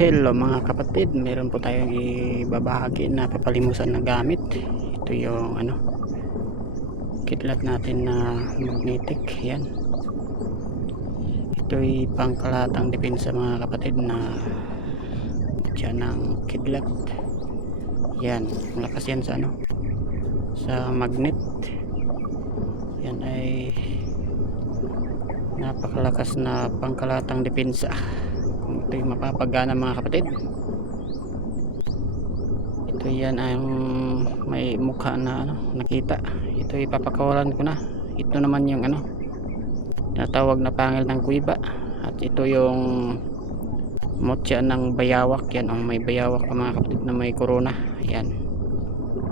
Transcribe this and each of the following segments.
Hello mga kapatid, meron po tayong ibabahagi na papalimusan na gamit. Ito yung kidlat natin na magnetic. Yan, ito'y pangkalatang depensa mga kapatid na dyan ng kidlat. Yan, malakas yan sa sa magnet. Yan ay napakalakas na pangkalatang depensa. Kung ito'y mapapagana mga kapatid, ito yan ang may mukha na nakita. Ito ipapakawalan ko na. Ito naman yung natawag na pangil ng kuiba, at ito yung motya ng bayawak. Yan ang may bayawak pa mga kapatid na may corona. Yan,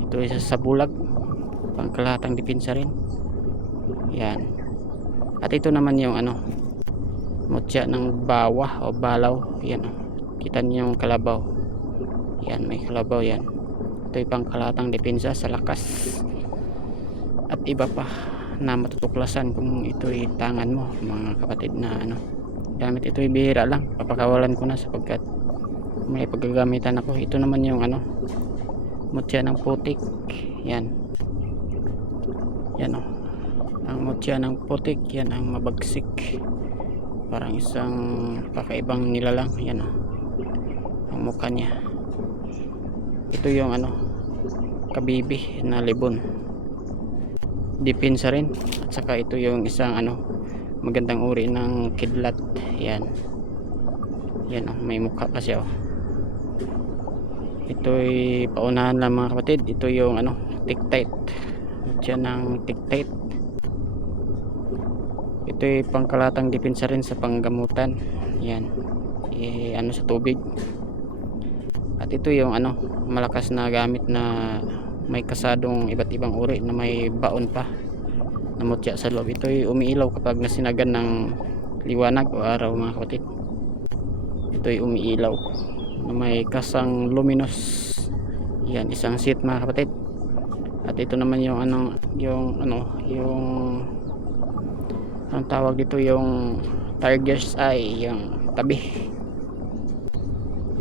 ito isa sa bulag, pangkalatang depensa rin. Yan, at ito naman yung motya ng bawa o balaw. Yan, kita niyo yung kalabaw. Yan, may kalabaw yan. Ito'y pangkalatang depensa sa lakas at iba pa na matutuklasan kung ito'y tangan mo mga kapatid na gamit. Ito'y bihira lang, papakawalan ko na sapagkat may paggagamitan ako. Ito naman yung mutya ng putik. Yan, yan ang mutya ng putik. Yan ang mabagsik, parang isang kakaibang nilalang. Yan ang mukha niya. Ito yung kabibi na libon, depensa rin. At saka ito yung isang magandang uri ng kidlat. Yan, yan may mukha kasi ito'y paunahan lang mga kapatid. Ito yung tiktite, dyan ng tiktite. Ito'y pangkalatang depensa rin sa panggamutan. Yan, sa tubig. At ito yung malakas na gamit na may kasadong iba't ibang uri na may baon pa na mutya sa loob. Ito'y umiilaw kapag nasinagan ng liwanag o araw mga kapatid. Ito'y umiilaw na may kasang luminous. Yan, isang seat mga kapatid. At ito naman yung yung anong tawag dito, yung tiger's eye, yung tabi.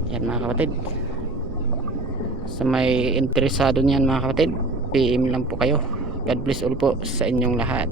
Yan mga kapatid, sa may interesado niyan mga kapatid, PM lang po kayo. God bless all po sa inyong lahat.